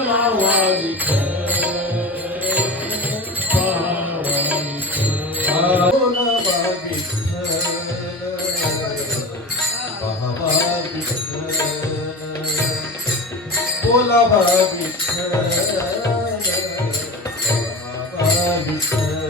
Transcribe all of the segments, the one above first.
Baba Vishnu, Baba Vishnu.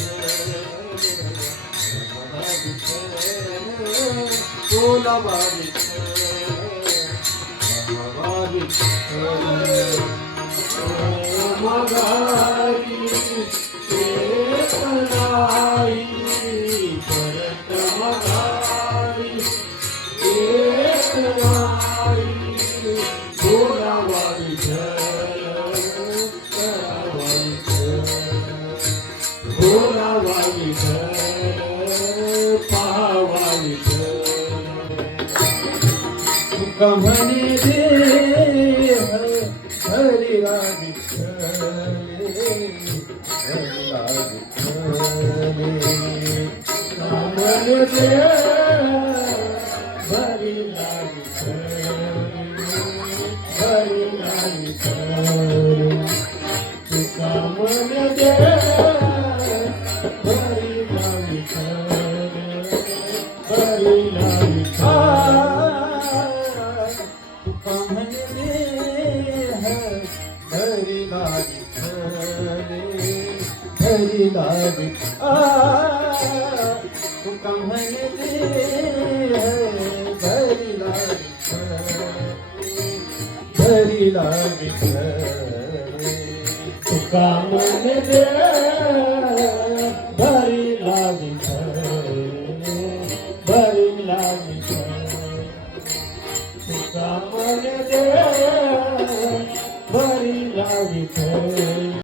Oh, my God. कमने Dev हरिला Yeah. Hari लागे तुकम हरी हरी लागे हरी लागे तुकम दे हरी लागे हरी लागे